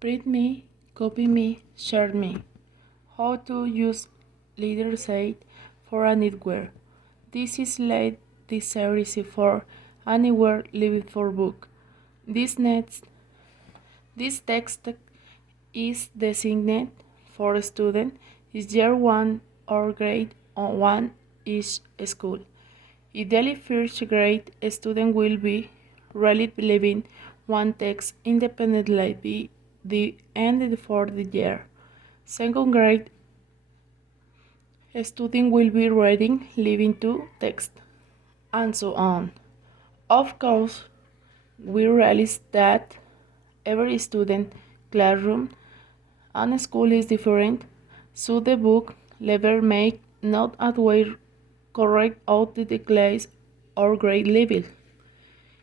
Print me, copy me, share me. How to use leaders aid for anywhere. This is late this series for anywhere live for book. This text is designated for student is year 1 or grade 1 each school. Ideally first grade student will be really living one text independently the end for the year. Second grade student will be reading living two text and so on. Of course, we realize that every student, classroom, and school is different, so the book level may not always correct out the class or grade level.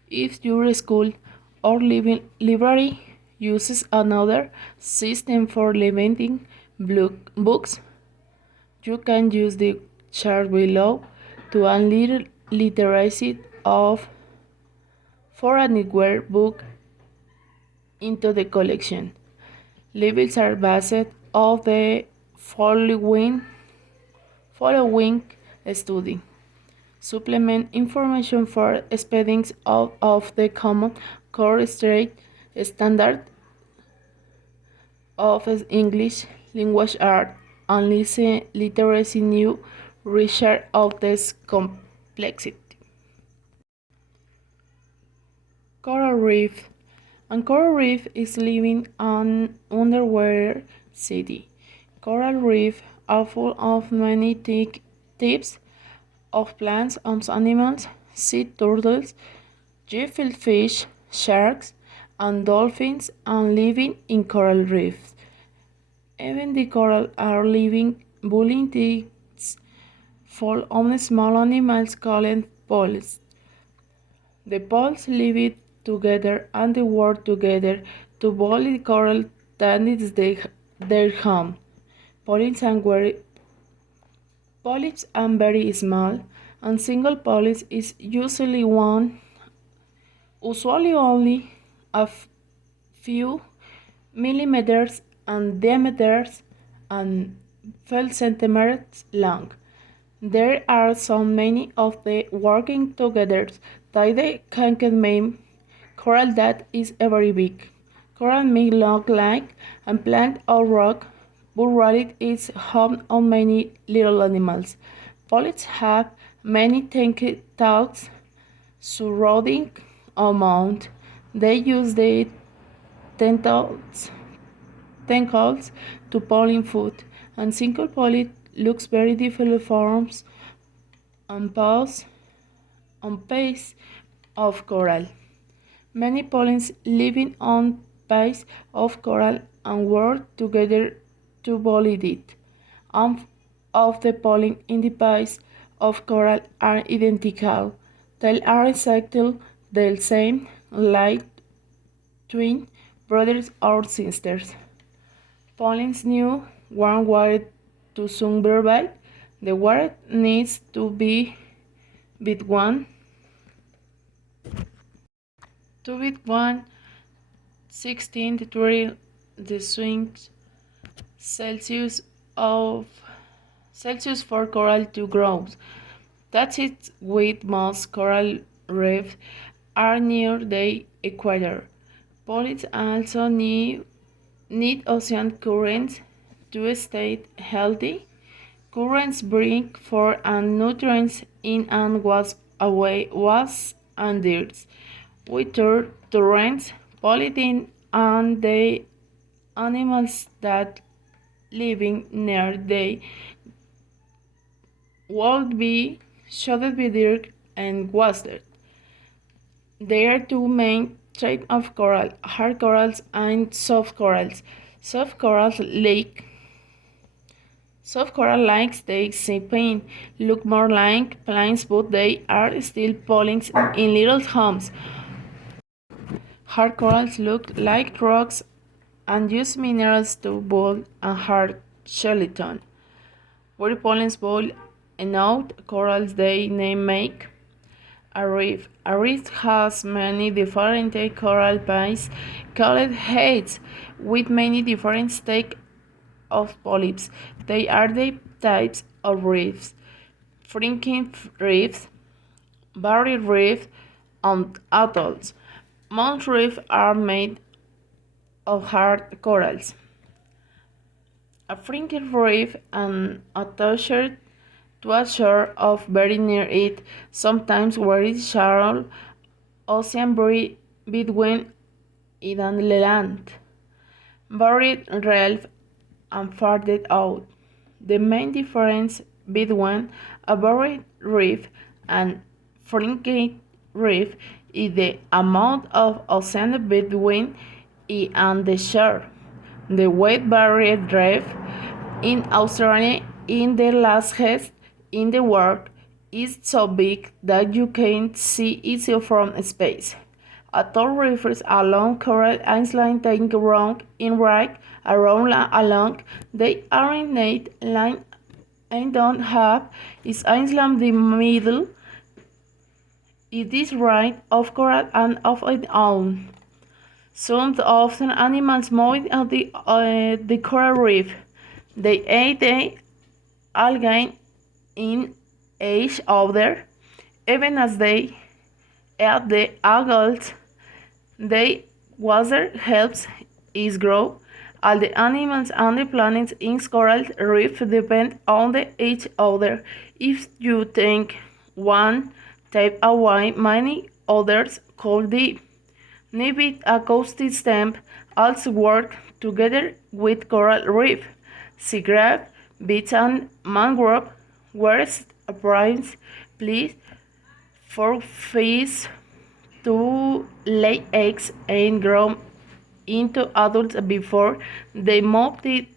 If your school or library uses another system for limiting books, you can use the chart below to add literacy of for anywhere book into the collection. Levels are based on the following study. Supplement information for spellings of the Common Core State Standard of English Language Art and Literacy New Research of this complexity. Coral reef. And coral reef is living on underwater city. Coral reef are full of many types of plants and animals, sea turtles, jellyfish, sharks, and dolphins, and living in coral reefs. Even the coral are living bullying things full of small animals called polyps. The polyps live together and they work together to bully coral that is their home. Polyps are very small, and single polyp is usually only a few millimeters in diameter and 12 centimeters long. There are so many of them working together that they can make coral that is very big. Coral may look like a plant or rock, but really is home of many little animals. Polyps have many tentacles surrounding a mound. They use the tentacles to pull in food, and single polyp looks very different forms and paws on base of coral. Many pollens living on base of coral and work together to bully it. Of the pollen in the base of coral are identical. They are exactly the same, like twin brothers or sisters. Pollens knew warm water to survive. The water needs to be between 16 to 20 degrees Celsius for coral to grow. That's it with most coral reefs are near the equator. Polyps also need ocean currents to stay healthy. Currents bring food and nutrients in and wash away waste and dirt. With torrents, pollinating and the animals that living near the should be dirt and water. There are two main types of coral: hard corals and soft corals. Soft corals they seem look more like plants, but they are still pollens in little homes. Hard corals look like rocks and use minerals to build a hard skeleton. Where pollens boil and out corals they make A reef. A reef has many different coral beds called heads with many different stakes of polyps. They are the types of reefs: frinking reefs, barrier reefs, and atolls. Most reefs are made of hard corals. A frinking reef and attached to a shore of very near it, sometimes very shallow ocean between it and land, buried reef and farther out. The main difference between a buried reef and fringed reef is the amount of ocean between it and the shore. The wet buried reef in Australia is the largest in the world. Is so big that you can see it from space. Atoll reefs along coral islands take around in right around along the arenate line and don't have its island the middle. It is right of coral and of its own. Some often animals move at the coral reef. They eat the algae in each other, even as they eat the algae. The water helps it grow. All the animals on the planet in coral reef depend on each other. If you take one take away, many others could die. Nimbit ecosystem also work together with coral reef, seagrass, beach and mangrove, where applies please for fish to lay eggs and grow into adults before they move the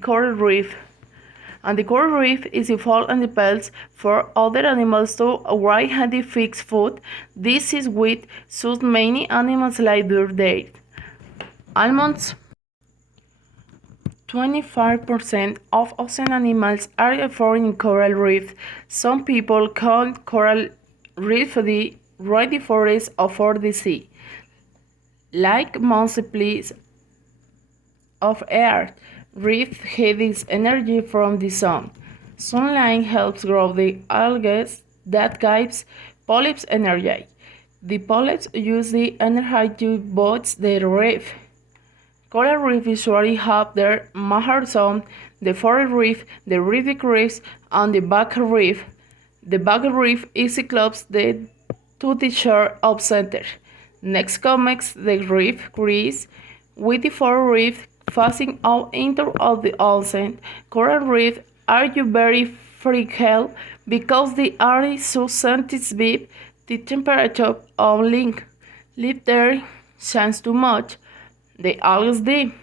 coral reef. And the coral reef is evolved and depends for other animals to arrive at the fixed food. This is with so many animals like there. Almost 25% of ocean animals are found in coral reef. Some people call coral reef the rainforest of the sea. Like most species of Earth, reef get its energy from the sun. Sunlight helps grow the algae that gives polyps energy. The polyps use the energy to boost the reef. Coral reefs usually have their major zone, the forehead reef, the rhythmic reefs, and the back reef. The back reef is close to the shore of center. Next comes the reef crease, with the forehead reef facing out into the ocean. Coral reefs are very fragile because they are so sensitive to temperature on link. Leave their chance too much. The algae die.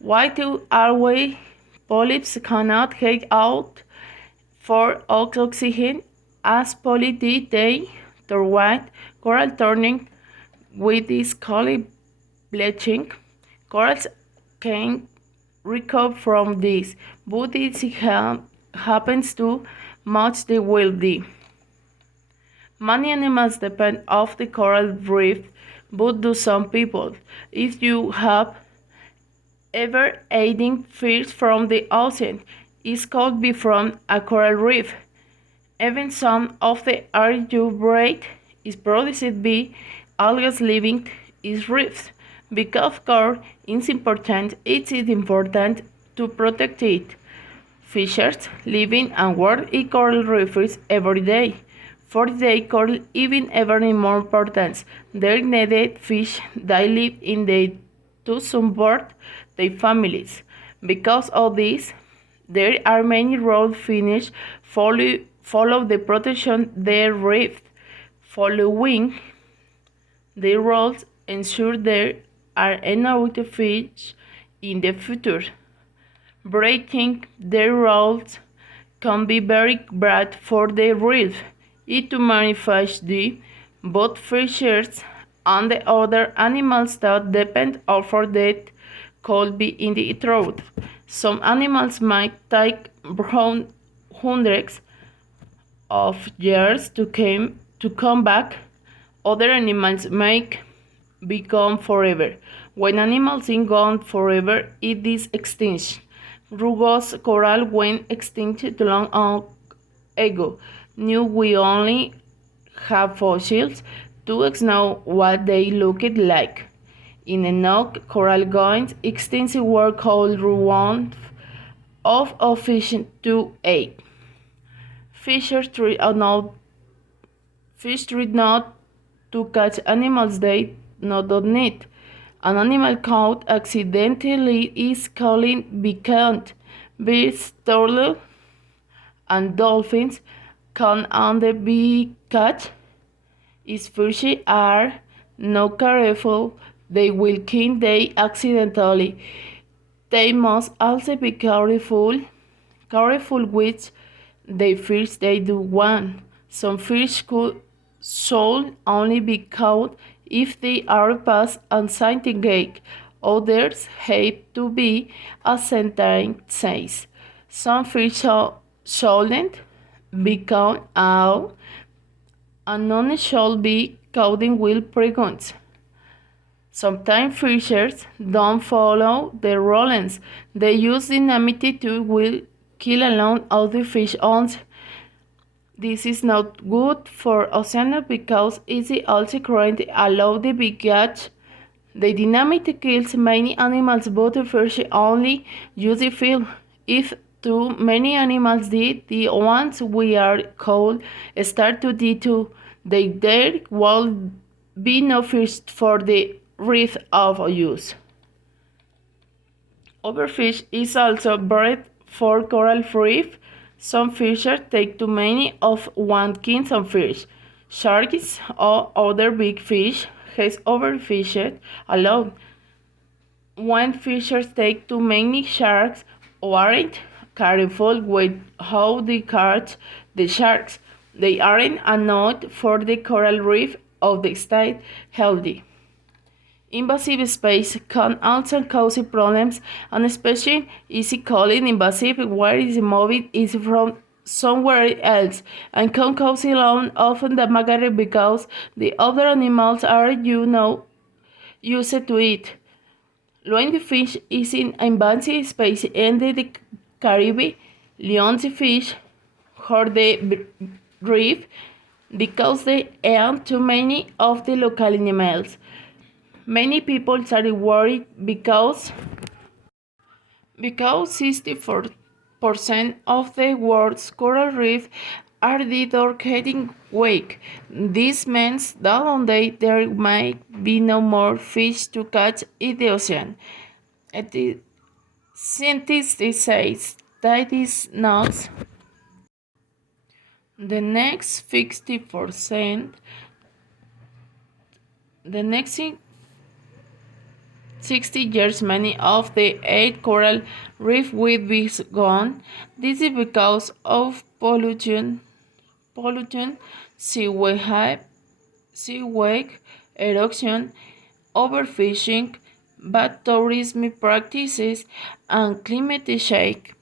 Why do algae polyps cannot get out for oxygen as polyps did they white coral turning with this coral bleaching? Corals can recover from this, but it happens too much they will die. Many animals depend on the coral reef, but do some people. If you have ever eaten fish from the ocean, it could be from a coral reef. Even some of the air you breathe is produced by algae living in reefs. Because coral is important, it is important to protect it. Fishers living and work in coral reefs every day. For the coral even ever more important, they needed fish that live in the to support their families. Because of this, there are many road finish follow the protection their reef. Following the rules ensure there are enough fish in the future. Breaking the rules can be very bad for the reef. It too many fish die, both fishers and the other animals that depend on that could be in the throat. Some animals might take hundreds of years to to come back, other animals may be gone forever. When animals are gone forever, it is extinction. Rugose coral went extinct long ago. Now we only have fossils to know what they looked like. In Enoch, coral going extinct were called ruins of fish to egg. Fishers treat not to catch animals they not need. An animal caught accidentally is called beckoned. Birds, turtles, and dolphins can only be caught if fishes are not careful. They will kill them accidentally. They must also be careful with the fish they do want. Some fish should only be caught if they are past a certain age. Others have to be a certain size. Some fish shouldn't be caught out, and none should be caught in wild pregnant. Sometimes fishers don't follow the rules. They use dynamite to will kill alone other fish owns. This is not good for oceans because it's also current allow the big catch. The dynamite kills many animals, but the fish only use the film. If too many animals did, the ones we are called start to die too. There will be no fish for the reef of use. Overfish is also bred for coral reef. Some fishers take too many of one kind of fish. Sharks or other big fish has overfished alone. When fishers take too many sharks or aren't careful with how they catch the sharks, they aren't enough for the coral reef of the stay healthy. Invasive species can also cause problems, and especially is called invasive where is moved is from somewhere else and can cause harm often damage because the other animals are used to it. Lionfish is an invasive species in the Caribbean. Lionfish hurt the reef because they eat too many of the local animals. Many people are worried because 64% of the world's coral reef are dead or getting weak. This means that one day there might be no more fish to catch in the ocean. The scientists say that is not the next 50%. The next 60 years, many of the 8 coral reefs will be gone. This is because of pollution, seaway erosion, overfishing, bad tourism practices, and climate change.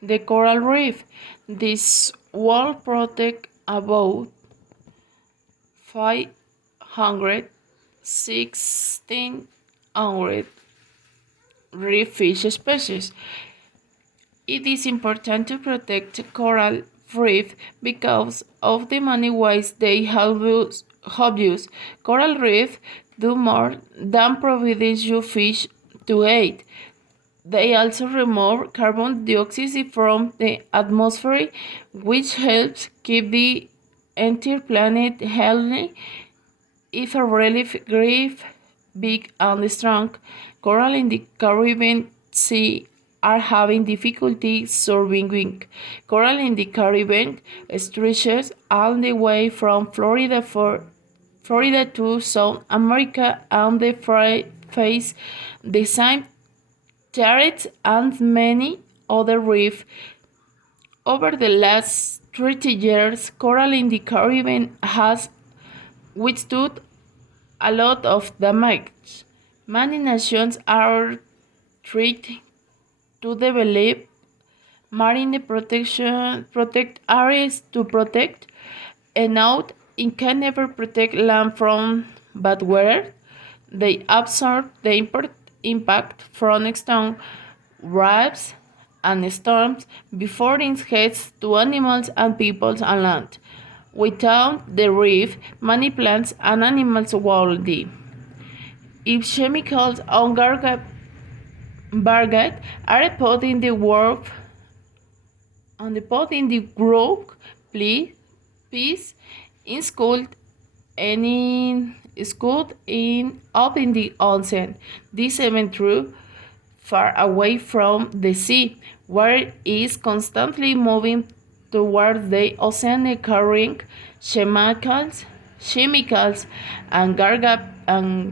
The coral reef. This will protect about 516 reef fish species. It is important to protect coral reef because of the many ways they have used. Coral reef do more than provide you fish to eat. They also remove carbon dioxide from the atmosphere, which helps keep the entire planet healthy. If a relief reef big and strong, coral in the Caribbean Sea are having difficulty surviving. Coral in the Caribbean stretches all the way from Florida to South America, and they face the same threats and many other reefs. Over the last 30 years, coral in the Caribbean has withstood a lot of damage. Many nations are trying to develop marine protect areas to protect and out it can never protect land from bad weather. They absorb the impact from storm waves and storms before it gets to animals and people and land. Without the reef, many plants and animals will die. If chemicals on bargate are put in the work on the pot in the work, please, peace in school any school in up in the ocean. This even true far away from the sea, where it is constantly moving towards the ocean carrying chemicals and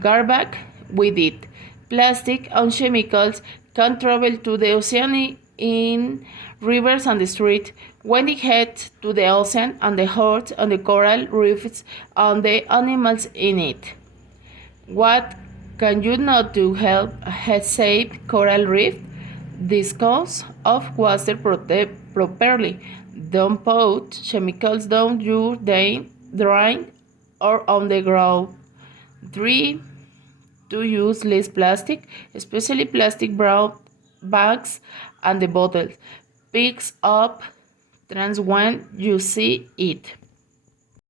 garbage with it. Plastic and chemicals can travel to the ocean in rivers and the street. When it heads to the ocean and the hurts on the coral reefs and the animals in it. What can you not do help save coral reef? Dispose of water properly. Don't put chemicals down your drain or on the ground. 3. To use less plastic, especially plastic brown bags and the bottles. Picks up trans when you see it.